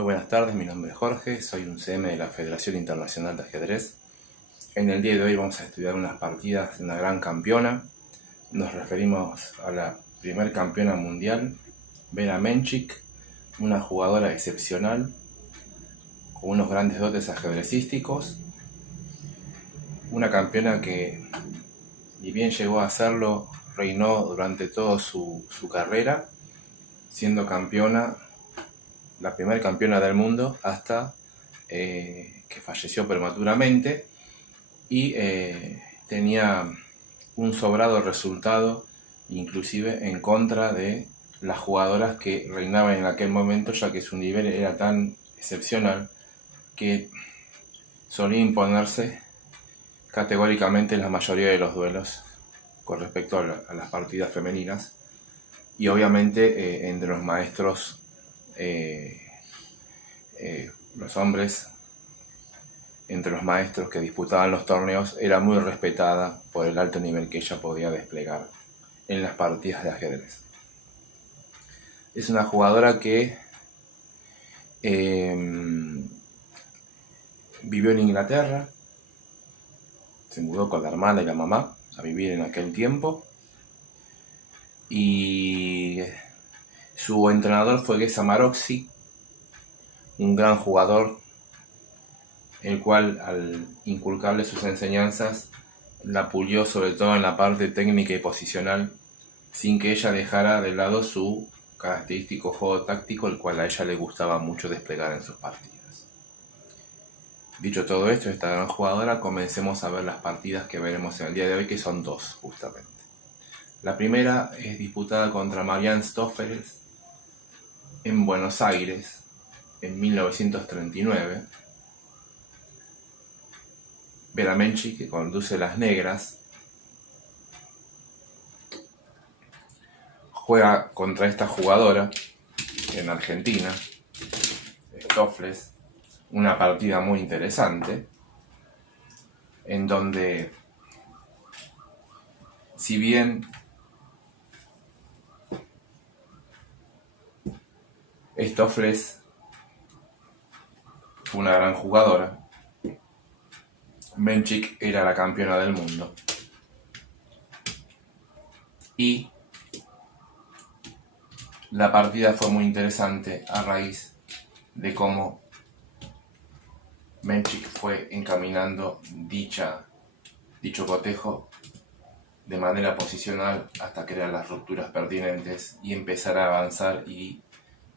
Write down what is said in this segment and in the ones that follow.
Muy buenas tardes, mi nombre es Jorge, soy un CM de la Federación Internacional de Ajedrez. En el día de hoy vamos a estudiar unas partidas de una gran campeona. Nos referimos a la primer campeona mundial, Vera Menchik, una jugadora excepcional, con unos grandes dotes ajedrecísticos. Una campeona que, ni bien llegó a hacerlo, reinó durante toda su carrera, siendo campeona, la primera campeona del mundo hasta que falleció prematuramente, y tenía un sobrado resultado inclusive en contra de las jugadoras que reinaban en aquel momento, ya que su nivel era tan excepcional que solía imponerse categóricamente en la mayoría de los duelos con respecto a las partidas femeninas, y obviamente entre los maestros, los hombres, entre los maestros que disputaban los torneos, era muy respetada por el alto nivel que ella podía desplegar en las partidas de ajedrez. Es una jugadora que vivió en Inglaterra, se mudó con la hermana y la mamá a vivir en aquel tiempo, y su entrenador fue Geza Maroczy, un gran jugador, el cual, al inculcarle sus enseñanzas, la pulió sobre todo en la parte técnica y posicional, sin que ella dejara de lado su característico juego táctico, el cual a ella le gustaba mucho desplegar en sus partidas. Dicho todo esto, esta gran jugadora, comencemos a ver las partidas que veremos en el día de hoy, que son dos justamente. La primera es disputada contra Marianne Stoffels en Buenos Aires en 1939. Vera Menchik, que conduce las negras, juega contra esta jugadora en Argentina, Stoffels, una partida muy interesante, en donde, si bien Stoffels fue una gran jugadora, Menchik era la campeona del mundo, y la partida fue muy interesante a raíz de cómo Menchik fue encaminando dicho cotejo de manera posicional hasta crear las rupturas pertinentes y empezar a avanzar y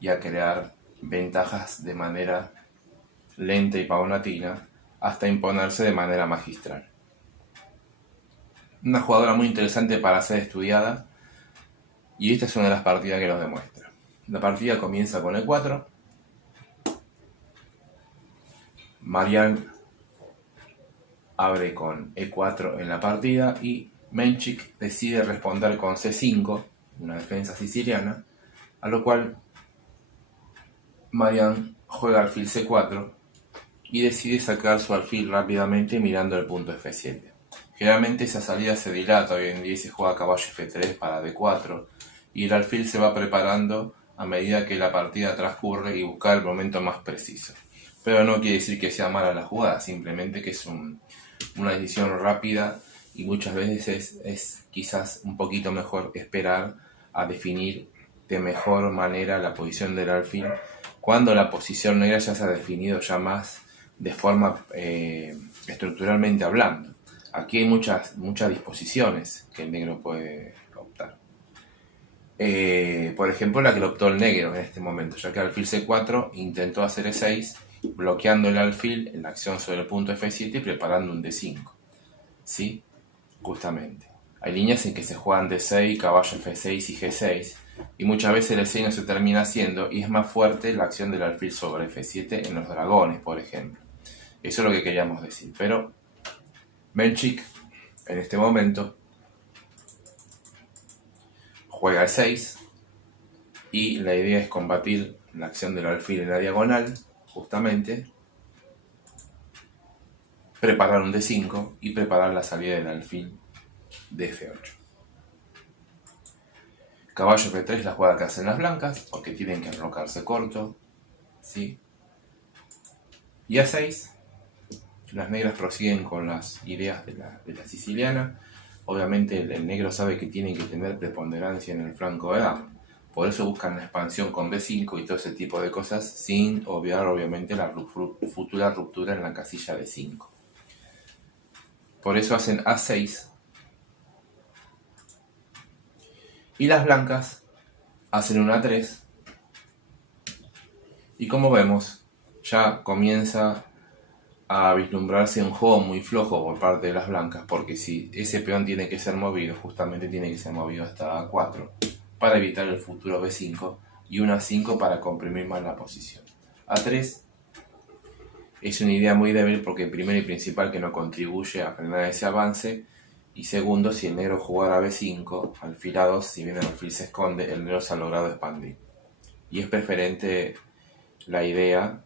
a crear ventajas de manera lenta y paulatina hasta imponerse de manera magistral. Una jugadora muy interesante para ser estudiada, y esta es una de las partidas que nos demuestra. La partida comienza con E4. Marianne abre con E4 en la partida y Menchik decide responder con C5, una defensa siciliana, a lo cual Marianne juega alfil C4 y decide sacar su alfil rápidamente mirando el punto F7. Generalmente esa salida se dilata hoy en día y se juega caballo F3 para D4, y el alfil se va preparando a medida que la partida transcurre y busca el momento más preciso. Pero no quiere decir que sea mala la jugada, simplemente que es una decisión rápida, y muchas veces es quizás un poquito mejor esperar a definir de mejor manera la posición del alfil cuando la posición negra ya se ha definido ya más de forma estructuralmente hablando. Aquí hay muchas disposiciones que el negro puede optar. Por ejemplo, la que optó el negro en este momento, ya que alfil C4 intentó hacer E6, bloqueando el alfil en la acción sobre el punto F7 y preparando un D5. ¿Sí? Justamente. Hay líneas en que se juegan D6, caballo F6 y G6, y muchas veces el E6 no se termina haciendo, y es más fuerte la acción del alfil sobre F7 en los dragones, por ejemplo. Eso es lo que queríamos decir. Pero Menchik, en este momento, juega E6, y la idea es combatir la acción del alfil en la diagonal, justamente, preparar un D5 y preparar la salida del alfil de F8. Caballo F3, la jugada que hacen las blancas, porque tienen que enrocarse corto, ¿sí? Y A6, las negras prosiguen con las ideas de la siciliana. Obviamente el negro sabe que tiene que tener preponderancia en el flanco de dama. Por eso buscan la expansión con B5 y todo ese tipo de cosas, sin obviar obviamente la futura ruptura en la casilla de 5. Por eso hacen A6. Y las blancas hacen un A3. Y como vemos, ya comienza a vislumbrarse un juego muy flojo por parte de las blancas, porque si ese peón tiene que ser movido, justamente tiene que ser movido hasta A4 para evitar el futuro B5 y un A5 para comprimir más la posición. A3 es una idea muy débil porque primero y principal que no contribuye a frenar ese avance, y segundo, si el negro jugara B5, alfil A2, si bien el alfil se esconde, el negro se ha logrado expandir. Y es preferible la idea,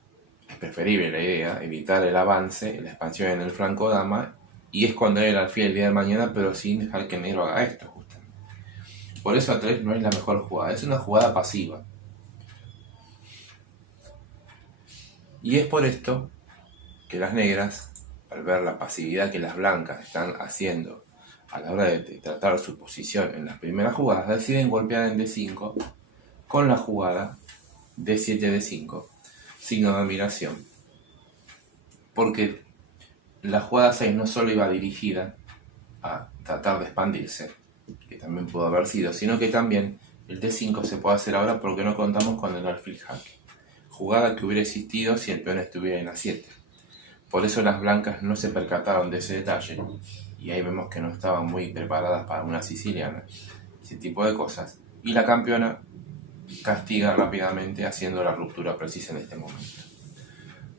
evitar el avance, la expansión en el flanco dama y esconder el alfil el día de mañana, pero sin dejar que el negro haga esto, justamente. Por eso A3 no es la mejor jugada, es una jugada pasiva. Y es por esto que las negras, al ver la pasividad que las blancas están haciendo a la hora de tratar su posición en las primeras jugadas, deciden golpear en D5 con la jugada D7-D5, signo de admiración, porque la jugada 6 no solo iba dirigida a tratar de expandirse, que también pudo haber sido, sino que también el D5 se puede hacer ahora porque no contamos con el alfil jaque, jugada que hubiera existido si el peón estuviera en A7. Por eso las blancas no se percataron de ese detalle, y ahí vemos que no estaban muy preparadas para una siciliana, ese tipo de cosas, y la campeona castiga rápidamente haciendo la ruptura precisa en este momento.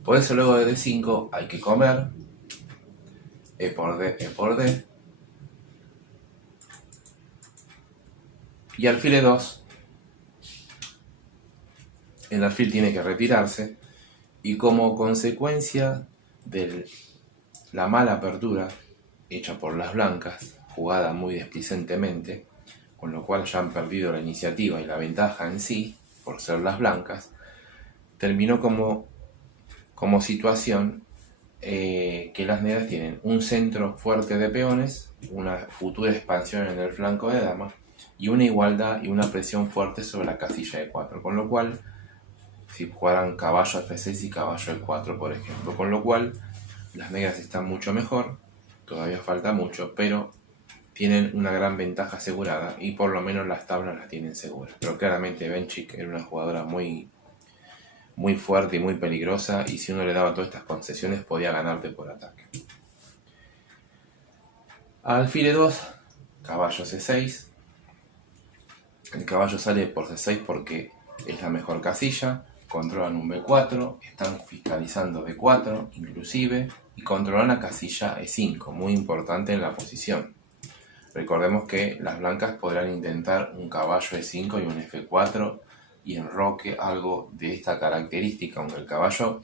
Por eso luego de D5 hay que comer, E por D, E por D, y alfil E2, el alfil tiene que retirarse, y como consecuencia de la mala apertura hecha por las blancas, jugada muy displicentemente, con lo cual ya han perdido la iniciativa y la ventaja en sí, por ser las blancas, terminó como situación que las negras tienen un centro fuerte de peones, una futura expansión en el flanco de dama, y una igualdad y una presión fuerte sobre la casilla de 4, con lo cual, si jugaran caballo F6 y caballo E4, por ejemplo, con lo cual las negras están mucho mejor, todavía falta mucho, pero tienen una gran ventaja asegurada y por lo menos las tablas las tienen seguras. Pero claramente Benchik era una jugadora muy fuerte y muy peligrosa, y si uno le daba todas estas concesiones podía ganarte por ataque. Alfil E2, caballo C6. El caballo sale por C6 porque es la mejor casilla, controlan un B4, están fiscalizando D4 inclusive, y controlan la casilla E5, muy importante en la posición. Recordemos que las blancas podrán intentar un caballo E5 y un F4 y enroque, algo de esta característica, aunque el caballo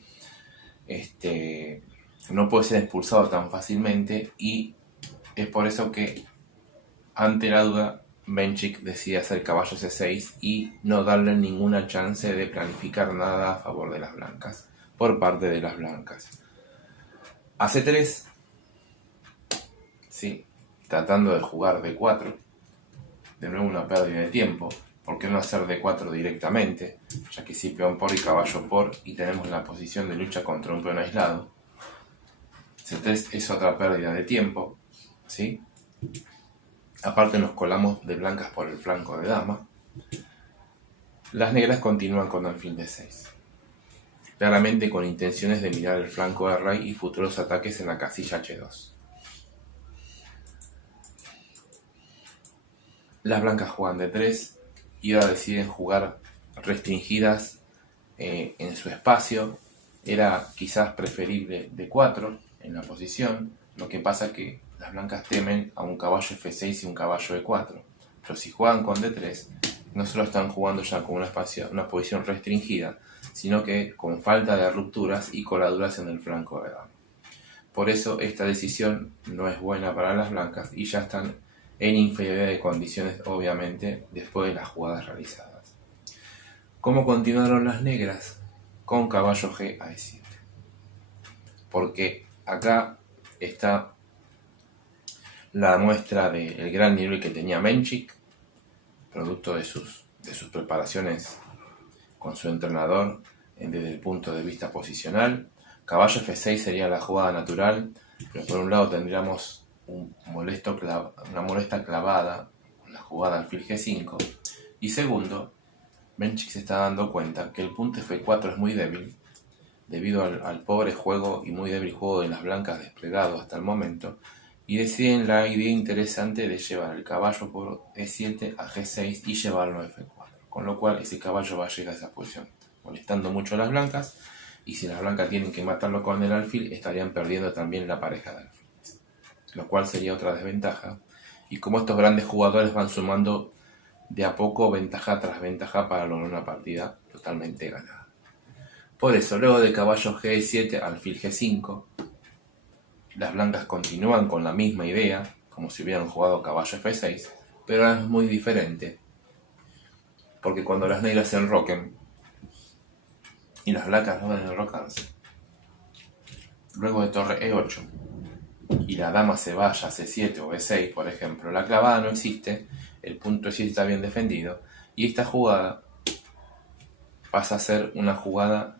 no puede ser expulsado tan fácilmente, y es por eso que ante la duda Benchik decide hacer caballo C6 y no darle ninguna chance de planificar nada a favor de las blancas por parte de las blancas. A C3, sí, tratando de jugar D4, de nuevo una pérdida de tiempo. ¿Por qué no hacer D4 directamente? Ya que sí, peón por y caballo por, y tenemos la posición de lucha contra un peón aislado. C3 es otra pérdida de tiempo, ¿sí? Aparte nos colamos de blancas por el flanco de dama. Las negras continúan con alfil D6, claramente con intenciones de mirar el flanco de rey y futuros ataques en la casilla H2. Las blancas juegan D3 y ahora deciden jugar restringidas en su espacio. Era quizás preferible D4 en la posición, lo que pasa que las blancas temen a un caballo F6 y un caballo E4, pero si juegan con D3 no solo están jugando ya con una posición restringida, sino que con falta de rupturas y coladuras en el flanco de dama. Por eso esta decisión no es buena para las blancas y ya están en inferioridad de condiciones, obviamente, después de las jugadas realizadas. ¿Cómo continuaron las negras? Con caballo G a E7. porque acá está la muestra del gran nivel que tenía Menchik, producto de sus preparaciones con su entrenador desde el punto de vista posicional. Caballo F6 sería la jugada natural, pero por un lado tendríamos una molesta clavada con la jugada alfil G5, y segundo, Menchik se está dando cuenta que el punto F4 es muy débil debido al pobre juego y muy débil juego de las blancas desplegado hasta el momento, y deciden la idea interesante de llevar el caballo por E7 a G6 y llevarlo a F4, con lo cual ese caballo va a llegar a esa posición, molestando mucho a las blancas, y si las blancas tienen que matarlo con el alfil, estarían perdiendo también la pareja de alfiles, lo cual sería otra desventaja, y como estos grandes jugadores van sumando de a poco ventaja tras ventaja para lograr una partida totalmente ganada. Por eso, luego de caballo G7, alfil G5, las blancas continúan con la misma idea, como si hubieran jugado caballo F6, pero ahora es muy diferente, porque cuando las negras se enroquen y las blancas logran enrocarse, luego de torre E8 y la dama se vaya a C7 o E6, por ejemplo, la clavada no existe, el punto E7 está bien defendido, y esta jugada pasa a ser una jugada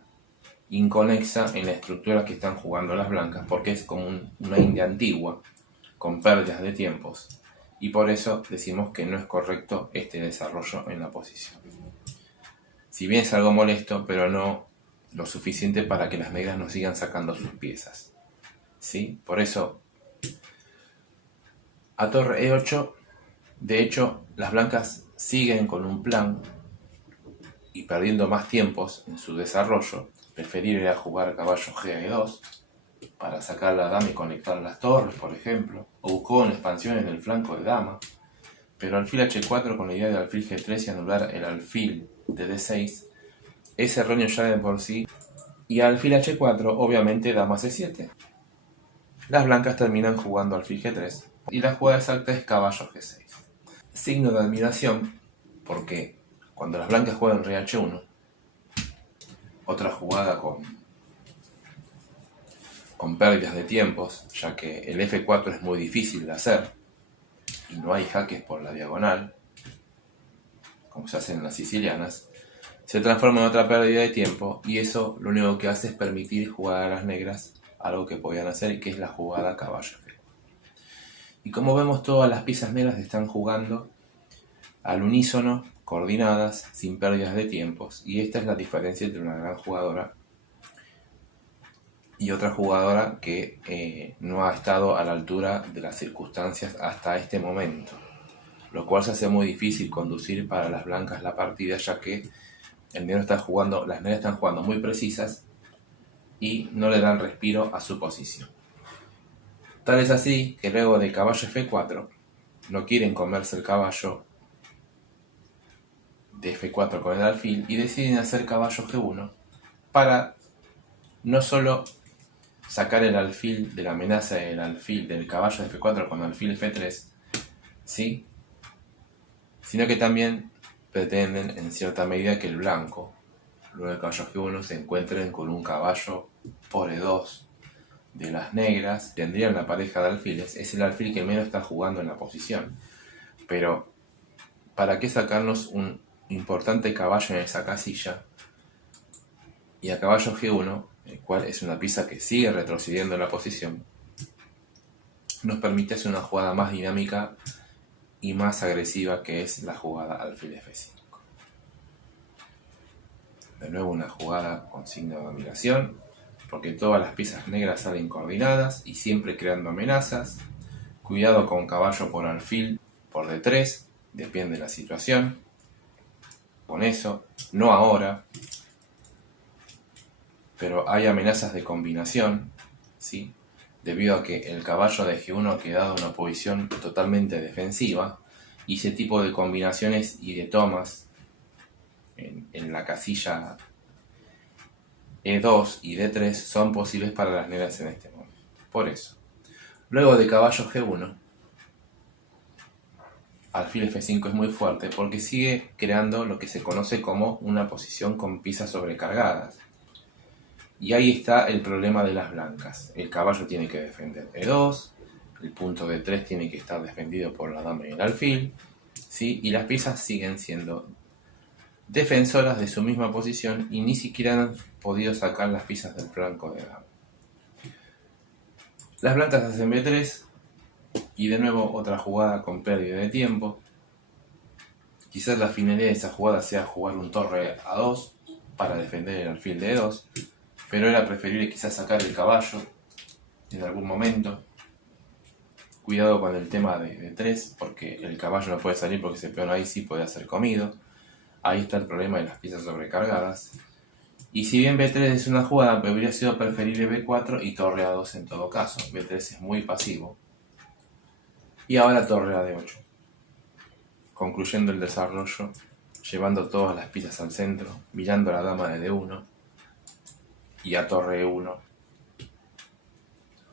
inconexa en la estructura que están jugando las blancas, porque es como una india antigua, con pérdidas de tiempos, y por eso decimos que no es correcto este desarrollo en la posición. Si bien es algo molesto, pero no lo suficiente para que las negras no sigan sacando sus piezas, ¿sí? Por eso, a torre E8, de hecho, las blancas siguen con un plan y perdiendo más tiempos en su desarrollo. Preferir era jugar caballo G2 para sacar la dama y conectar las torres, por ejemplo, o buscó una expansión en el flanco de dama, pero alfil H4 con la idea de alfil G3 y anular el alfil de D6 es erróneo ya de por sí, y alfil H4 obviamente dama C7. Las blancas terminan jugando alfil G3 y la jugada exacta es caballo G6. Signo de admiración, porque cuando las blancas juegan rey H1, otra jugada con pérdidas de tiempos, ya que el F4 es muy difícil de hacer y no hay jaques por la diagonal, como se hacen en las sicilianas, se transforma en otra pérdida de tiempo, y eso lo único que hace es permitir jugar a las negras algo que podían hacer, que es la jugada caballo F4. Y como vemos, todas las piezas negras están jugando al unísono, coordinadas, sin pérdidas de tiempos, y esta es la diferencia entre una gran jugadora y otra jugadora que no ha estado a la altura de las circunstancias hasta este momento, lo cual se hace muy difícil conducir para las blancas la partida, ya que las negras están jugando muy precisas y no le dan respiro a su posición. Tal es así que luego de caballo F4 no quieren comerse el caballo de F4 con el alfil y deciden hacer caballo G1 para no solo sacar el alfil de la amenaza del alfil del caballo de F4 con alfil F3, ¿sí? Sino que también pretenden en cierta medida que el blanco, luego del caballo G1, se encuentren con un caballo por E2 de las negras. Tendrían la pareja de alfiles, es el alfil que menos está jugando en la posición, pero ¿para qué sacarnos un importante caballo en esa casilla? Y a caballo G1, el cual es una pieza que sigue retrocediendo en la posición, nos permite hacer una jugada más dinámica y más agresiva, que es la jugada alfil F5. De nuevo una jugada con signo de admiración, porque todas las piezas negras salen coordinadas y siempre creando amenazas. Cuidado con caballo por alfil por D3, depende de la situación. Con eso, no ahora, pero hay amenazas de combinación, ¿sí? Debido a que el caballo de G1 ha quedado en una posición totalmente defensiva, y ese tipo de combinaciones y de tomas en la casilla E2 y D3 son posibles para las negras en este momento. Por eso, luego de caballo G1, alfil F5 es muy fuerte porque sigue creando lo que se conoce como una posición con piezas sobrecargadas. Y ahí está el problema de las blancas. El caballo tiene que defender E2, el punto D3 tiene que estar defendido por la dama y el alfil, ¿sí? Y las piezas siguen siendo defensoras de su misma posición y ni siquiera han podido sacar las piezas del flanco de dama. Las blancas hacen B3 y de nuevo otra jugada con pérdida de tiempo. Quizás la finalidad de esa jugada sea jugar un torre A2 para defender el alfil de E2, pero era preferible quizás sacar el caballo en algún momento. Cuidado con el tema de 3, porque el caballo no puede salir porque ese peón ahí sí puede ser comido. Ahí está el problema de las piezas sobrecargadas. Y si bien B3 es una jugada, hubiera sido preferible B4 y torre A2 en todo caso. B3 es muy pasivo. Y ahora torre a D8. Concluyendo el desarrollo, llevando todas las piezas al centro, mirando a la dama de D1 y a torre E1.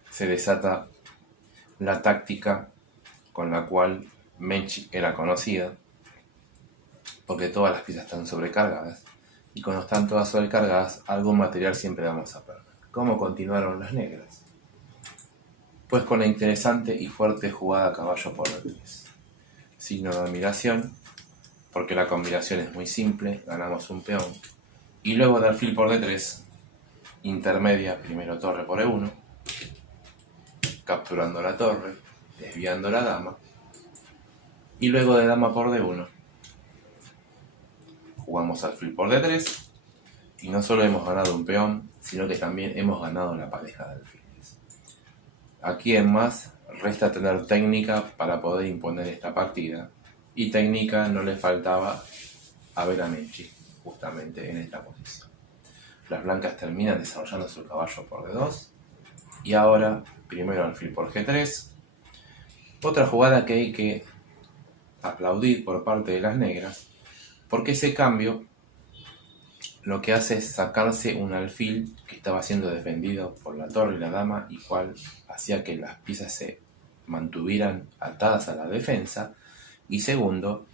Se desata la táctica con la cual Menchik era conocida, porque todas las piezas están sobrecargadas, y cuando están todas sobrecargadas, algún material siempre vamos a perder. ¿Cómo continuaron las negras? Pues con la interesante y fuerte jugada caballo por D3. Signo de admiración, porque la combinación es muy simple, ganamos un peón, y luego de alfil por D3, intermedia primero torre por E1, capturando la torre, desviando la dama, y luego de dama por D1, jugamos alfil por D3, y no solo hemos ganado un peón, sino que también hemos ganado la pareja de alfiles. Aquí en más, resta tener técnica para poder imponer esta partida, y técnica no le faltaba a ver a Menchik, justamente en esta posición. Las blancas terminan desarrollando su caballo por D2, y ahora primero alfil por G3, otra jugada que hay que aplaudir por parte de las negras, porque ese cambio lo que hace es sacarse un alfil que estaba siendo defendido por la torre y la dama, y cual hacía que las piezas se mantuvieran atadas a la defensa, y segundo,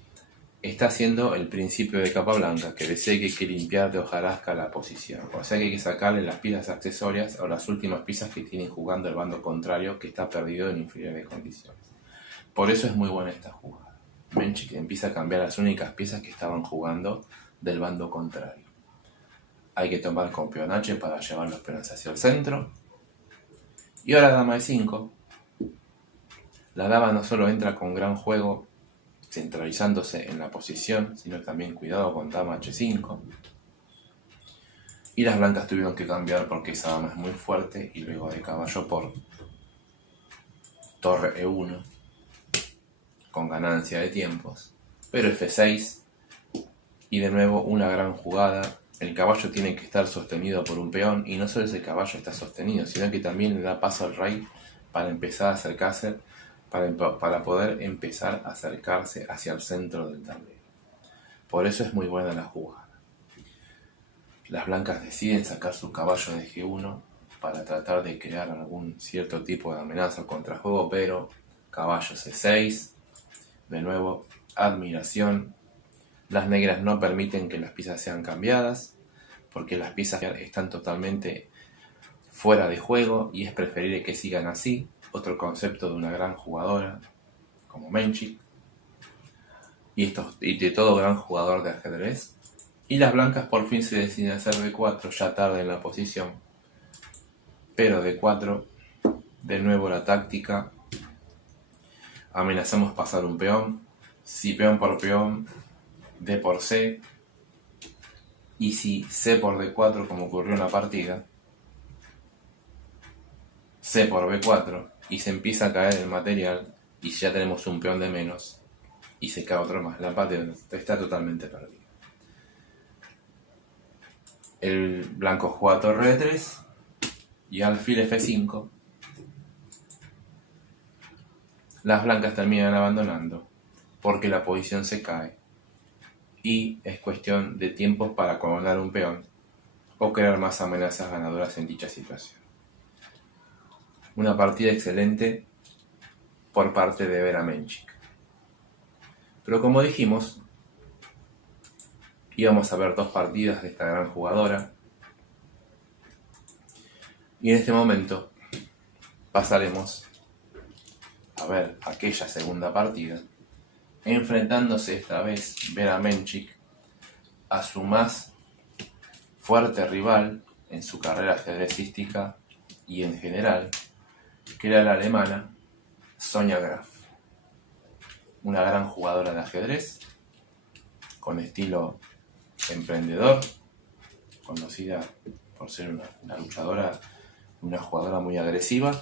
está haciendo el principio de capa blanca, que decía que hay que limpiar de hojarasca la posición, o sea que hay que sacarle las piezas accesorias o las últimas piezas que tienen jugando el bando contrario, que está perdido en inferioridad de condiciones. Por eso es muy buena esta jugada. Menchik empieza a cambiar las únicas piezas que estaban jugando del bando contrario. Hay que tomar con peón H para llevar los peones hacia el centro. Y ahora dama E5. La dama no solo entra con gran juego centralizándose en la posición, sino también cuidado con dama H5. Y las blancas tuvieron que cambiar porque esa dama es muy fuerte, y luego de caballo por torre E1 con ganancia de tiempos. Pero F6 y de nuevo una gran jugada. El caballo tiene que estar sostenido por un peón, y no solo ese caballo está sostenido, sino que también le da paso al rey para empezar a acercarse, para poder empezar a acercarse hacia el centro del tablero. Por eso es muy buena la jugada. Las blancas deciden sacar su caballo de G1 para tratar de crear algún cierto tipo de amenaza o contrajuego, pero caballo C6, de nuevo admiración. Las negras no permiten que las piezas sean cambiadas, porque las piezas están totalmente fuera de juego y es preferible que sigan así. Otro concepto de una gran jugadora como Menchik y de todo gran jugador de ajedrez. Y las blancas por fin se deciden hacer D4, ya tarde en la posición, pero D4, de nuevo la táctica. Amenazamos pasar un peón, si peón por peón, D por C, y si C por D4, como ocurrió en la partida, C por B4, y se empieza a caer el material, y ya tenemos un peón de menos, y se cae otro más. La partida está totalmente perdida. El blanco juega torre D3 y alfil F5. Las blancas terminan abandonando porque la posición se cae, y es cuestión de tiempos para coronar un peón o crear más amenazas ganadoras en dicha situación. Una partida excelente por parte de Vera Menchik. Pero como dijimos, íbamos a ver dos partidas de esta gran jugadora. Y en este momento pasaremos a ver aquella segunda partida, enfrentándose esta vez Vera Menchik a su más fuerte rival en su carrera ajedrecística y en general, que era la alemana Sonja Graf, una gran jugadora de ajedrez con estilo emprendedor, conocida por ser una luchadora, una jugadora muy agresiva,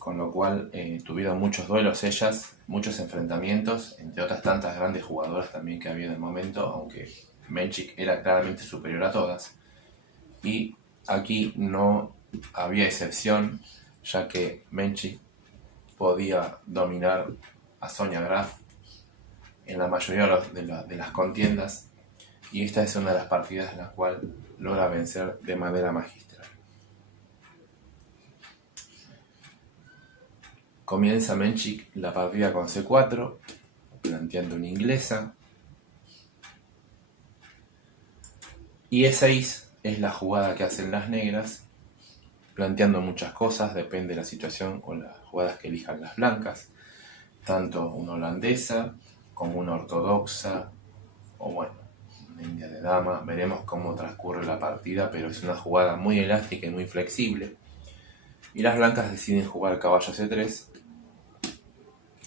con lo cual tuvieron muchos duelos ellas, muchos enfrentamientos, entre otras tantas grandes jugadoras también que había en el momento, aunque Menchik era claramente superior a todas. Y aquí no había excepción, ya que Menchik podía dominar a Sonja Graf en la mayoría de las contiendas, y esta es una de las partidas en la cual logra vencer de manera magistral. Comienza Menchik la partida con C4, planteando una inglesa, y E6 es la jugada que hacen las negras, planteando muchas cosas, depende de la situación o las jugadas que elijan las blancas, tanto una holandesa como una ortodoxa, o bueno, una india de dama. Veremos cómo transcurre la partida, pero es una jugada muy elástica y muy flexible. Y las blancas deciden jugar caballo C3,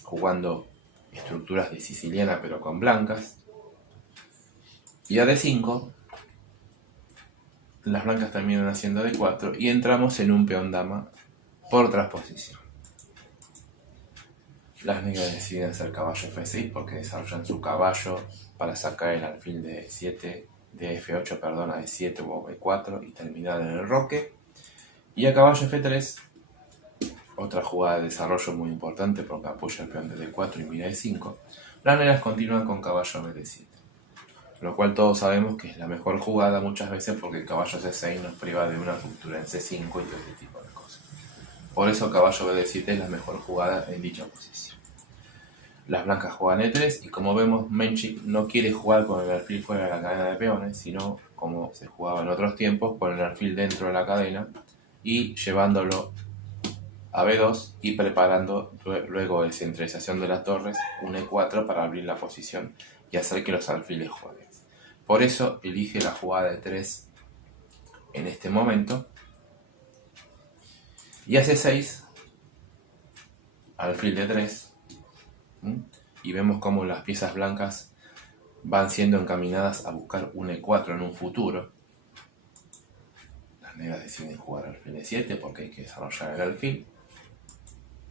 jugando estructuras de siciliana pero con blancas. Y a D5, las blancas terminan haciendo D4 y entramos en un peón dama por transposición. Las negras deciden hacer caballo F6 porque desarrollan su caballo para sacar el alfil de F8 a E7 o B4 y terminar en el roque. Y a caballo F3, otra jugada de desarrollo muy importante porque apoya el peón de D4 y mira E5, las negras continúan con caballo BD7. Lo cual todos sabemos que es la mejor jugada muchas veces porque el caballo C6 nos priva de una ruptura en C5 y todo este tipo de cosas. Por eso caballo BD7 es la mejor jugada en dicha posición. Las blancas juegan E3 y como vemos Menchik no quiere jugar con el alfil fuera de la cadena de peones, sino como se jugaba en otros tiempos, con el alfil dentro de la cadena y llevándolo a B2 y preparando luego de centralización de las torres un E4 para abrir la posición y hacer que los alfiles jueguen. Por eso elige la jugada de 3 en este momento y hace 6 alfil de 3 y vemos cómo las piezas blancas van siendo encaminadas a buscar un E4 en un futuro. Las negras deciden jugar alfil de 7 porque hay que desarrollar el alfil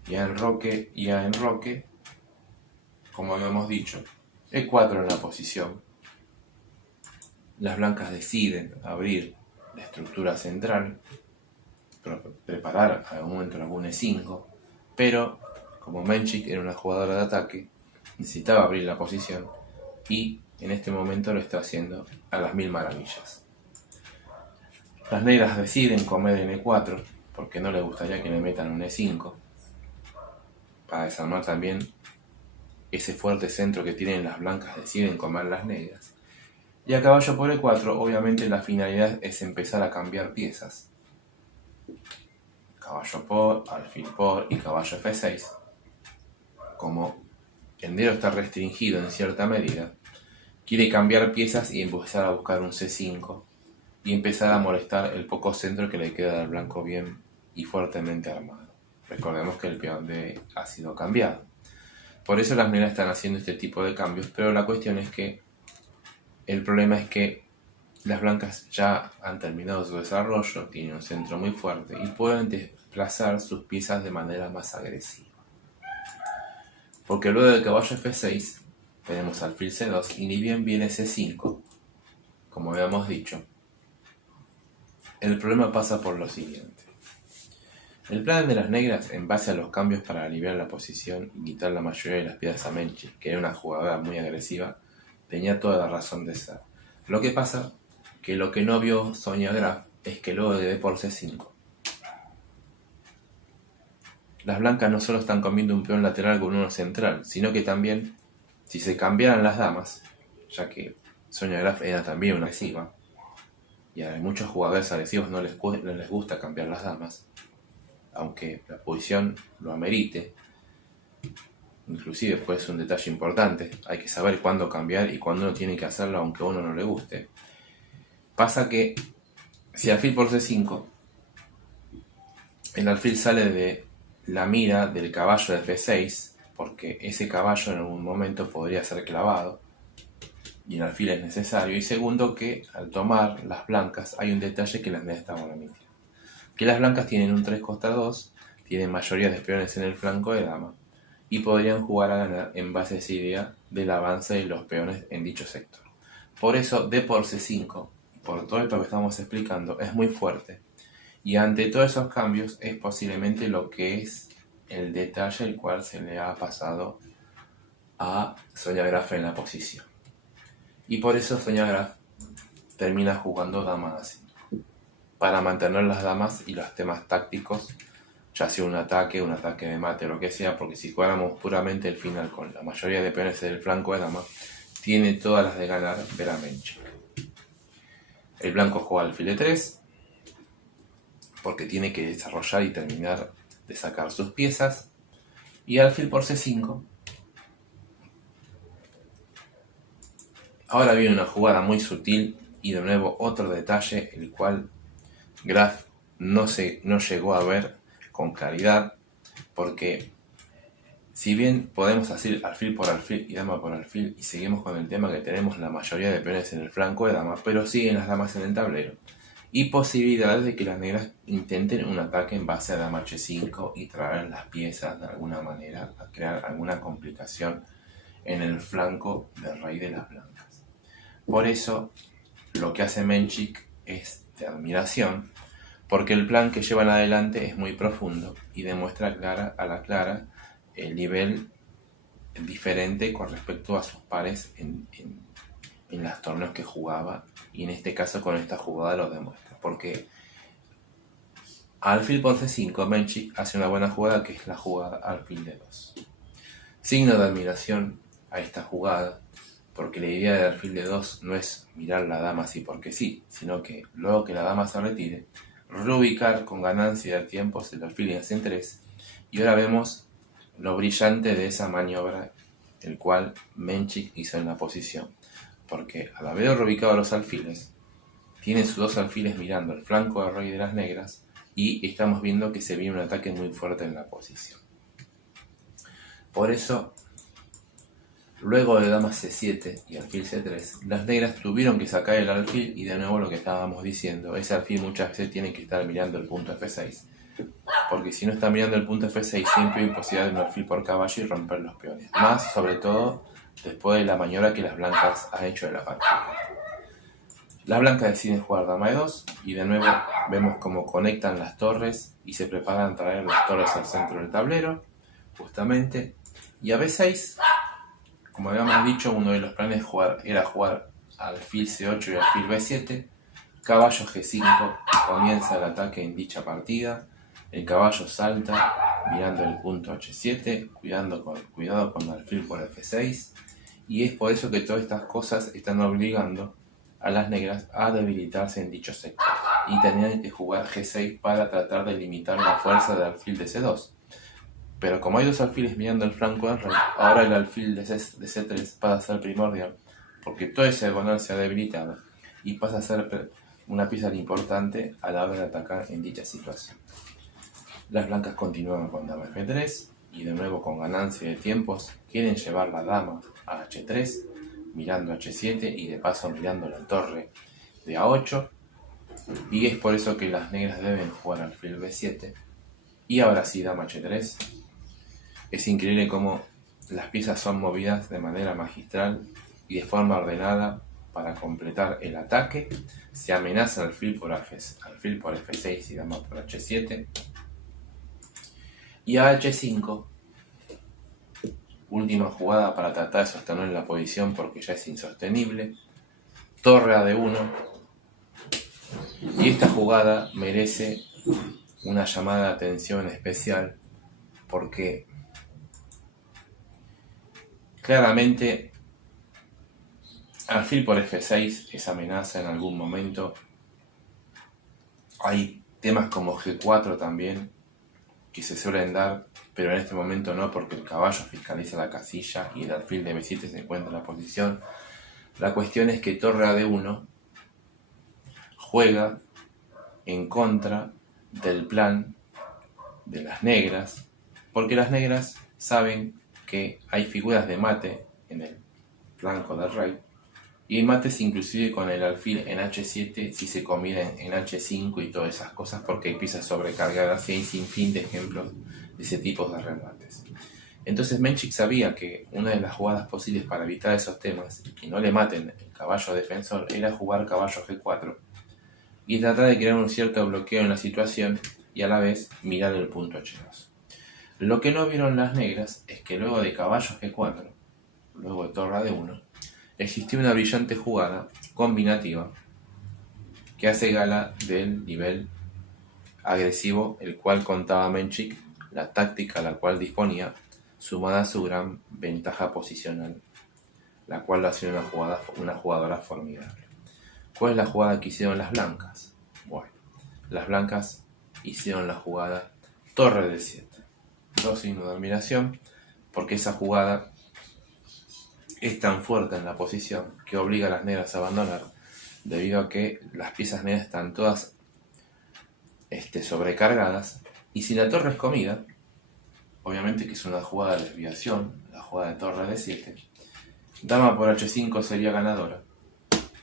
y a enroque, como habíamos dicho, E4 en la posición. Las blancas deciden abrir la estructura central, preparar algún momento algún E5, pero como Menchik era una jugadora de ataque, necesitaba abrir la posición y en este momento lo está haciendo a las mil maravillas. Las negras deciden comer en E4 porque no les gustaría que le metan un E5 para desarmar también ese fuerte centro que tienen las blancas, deciden comer las negras. Y a caballo por E4, obviamente la finalidad es empezar a cambiar piezas. Caballo por, alfil por y caballo F6. Como el negro está restringido en cierta medida, quiere cambiar piezas y empezar a buscar un C5 y empezar a molestar el poco centro que le queda al blanco bien y fuertemente armado. Recordemos que el peón D ha sido cambiado. Por eso las negras están haciendo este tipo de cambios, pero la cuestión es que el problema es que las blancas ya han terminado su desarrollo, tienen un centro muy fuerte y pueden desplazar sus piezas de manera más agresiva. Porque luego del caballo F6 tenemos alfil C2 y ni bien viene C5, como habíamos dicho. El problema pasa por lo siguiente. El plan de las negras, en base a los cambios para aliviar la posición y quitar la mayoría de las piezas a Menchik, que era una jugadora muy agresiva, tenía toda la razón de ser. Lo que pasa que lo que no vio Sonja Graf es que luego de D por C5, las blancas no solo están comiendo un peón lateral con uno central, sino que también, si se cambiaran las damas, ya que Sonja Graf era también una agresiva, y a muchos jugadores agresivos no les gusta cambiar las damas, aunque la posición lo amerite. Inclusive puede ser un detalle importante, hay que saber cuándo cambiar y cuándo uno tiene que hacerlo aunque a uno no le guste. Pasa que si alfil por C5, el alfil sale de la mira del caballo de F6, porque ese caballo en algún momento podría ser clavado, y el alfil es necesario. Y segundo, que al tomar las blancas hay un detalle que las negras están en la que las blancas tienen un 3 contra 2, tienen mayoría de peones en el flanco de dama, y podrían jugar a ganar en base a esa idea del avance de los peones en dicho sector. Por eso D por C5, por todo esto que estamos explicando, es muy fuerte, y ante todos esos cambios es posiblemente lo que es el detalle el cual se le ha pasado a Sonia Graf en la posición. Y por eso Sonia Graf termina jugando dama a 5, para mantener las damas y los temas tácticos, ya sea un ataque de mate, lo que sea, porque si jugáramos puramente el final con la mayoría de peones del flanco de dama, tiene todas las de ganar ver a Menchik. El blanco juega alfil de 3, porque tiene que desarrollar y terminar de sacar sus piezas, y alfil por C5. Ahora viene una jugada muy sutil y de nuevo otro detalle el cual Graf no llegó a ver con claridad, porque si bien podemos hacer alfil por alfil y dama por alfil y seguimos con el tema que tenemos la mayoría de peones en el flanco de dama, pero siguen las damas en el tablero y posibilidades de que las negras intenten un ataque en base a dama h5 y traer las piezas de alguna manera a crear alguna complicación en el flanco del rey de las blancas. Por eso lo que hace Menchik es de admiración, porque el plan que llevan adelante es muy profundo y demuestra a la clara el nivel diferente con respecto a sus pares en los torneos que jugaba, y en este caso con esta jugada lo demuestra, porque alfil por C5 Menchik hace una buena jugada, que es la jugada alfil de 2. Signo de admiración a esta jugada, porque la idea de alfil de 2 no es mirar la dama así porque sí, sino que luego que la dama se retire, reubicar con ganancia de tiempos el alfil en C3, y ahora vemos lo brillante de esa maniobra, el cual Menchik hizo en la posición, porque al haber reubicado los alfiles, tiene sus dos alfiles mirando el flanco del rey de las negras, y estamos viendo que se viene un ataque muy fuerte en la posición. Por eso, luego de dama C7 y alfil C3, las negras tuvieron que sacar el alfil, y de nuevo lo que estábamos diciendo, ese alfil muchas veces tiene que estar mirando el punto F6, porque si no está mirando el punto F6 siempre hay posibilidad de un alfil por caballo y romper los peones, más sobre todo después de la maniobra que las blancas han hecho de la partida. Las blancas deciden jugar dama E2 y de nuevo vemos cómo conectan las torres y se preparan a traer las torres al centro del tablero, justamente, y a B6, como habíamos dicho, uno de los planes era jugar alfil C8 y alfil B7, caballo G5, comienza el ataque en dicha partida. El caballo salta mirando el punto H7, cuidado con alfil por F6, y es por eso que todas estas cosas están obligando a las negras a debilitarse en dicho sector, y tenían que jugar G6 para tratar de limitar la fuerza del alfil de C2. Pero como hay dos alfiles mirando el flanco del rey, ahora el alfil de C3 pasa a ser primordial, porque toda esa diagonal se ha debilitado y pasa a ser una pieza importante a la hora de atacar en dicha situación. Las blancas continúan con dama F3 y de nuevo con ganancia de tiempos quieren llevar la dama a H3 mirando H7 y de paso mirando la torre de A8, y es por eso que las negras deben jugar alfil B7 y ahora sí dama H3. Es increíble cómo las piezas son movidas de manera magistral y de forma ordenada para completar el ataque. Se amenaza alfil por F6 y dama por H7. Y a H5, última jugada para tratar de sostener la posición porque ya es insostenible. Torre a D1. Y esta jugada merece una llamada de atención especial porque claramente alfil por F6 es amenaza en algún momento Hay temas como G4 también, que se suelen dar, pero en este momento no, porque el caballo fiscaliza la casilla y el alfil de B7 se encuentra en la posición. La cuestión es que torre a D1 juega en contra del plan de las negras, porque las negras saben que hay figuras de mate en el flanco del rey, y mates inclusive con el alfil en H7 si se combina en H5 y todas esas cosas, porque hay piezas sobrecargadas y hay sin fin de ejemplos de ese tipo de remates. Entonces Menchik sabía que una de las jugadas posibles para evitar esos temas y que no le maten el caballo defensor era jugar caballo G4 y tratar de crear un cierto bloqueo en la situación y a la vez mirar el punto H2. Lo que no vieron las negras es que luego de caballo G4, luego de torre D1, existió una brillante jugada combinativa que hace gala del nivel agresivo el cual contaba Menchik, la táctica a la cual disponía, sumada a su gran ventaja posicional, la cual lo hacía una jugadora formidable. ¿Cuál es la jugada que hicieron las blancas? Bueno, las blancas hicieron la jugada torre de 7. Dos signos de admiración, porque esa jugada es tan fuerte en la posición que obliga a las negras a abandonar, debido a que las piezas negras están todas sobrecargadas, y si la torre es comida, obviamente que es una jugada de desviación, la jugada de torre de 7, dama por H5 sería ganadora,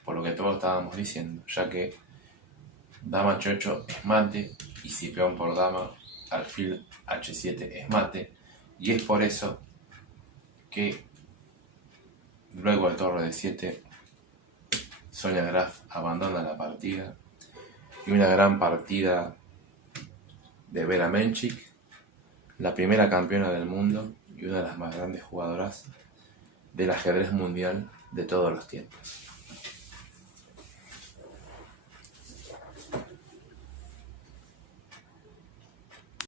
por lo que todos estábamos diciendo, ya que dama H8 es mate, y si peón por dama, alfil H7 es mate, y es por eso que luego de torre de 7, Sonia Graf abandona la partida, y una gran partida de Vera Menchik, la primera campeona del mundo y una de las más grandes jugadoras del ajedrez mundial de todos los tiempos.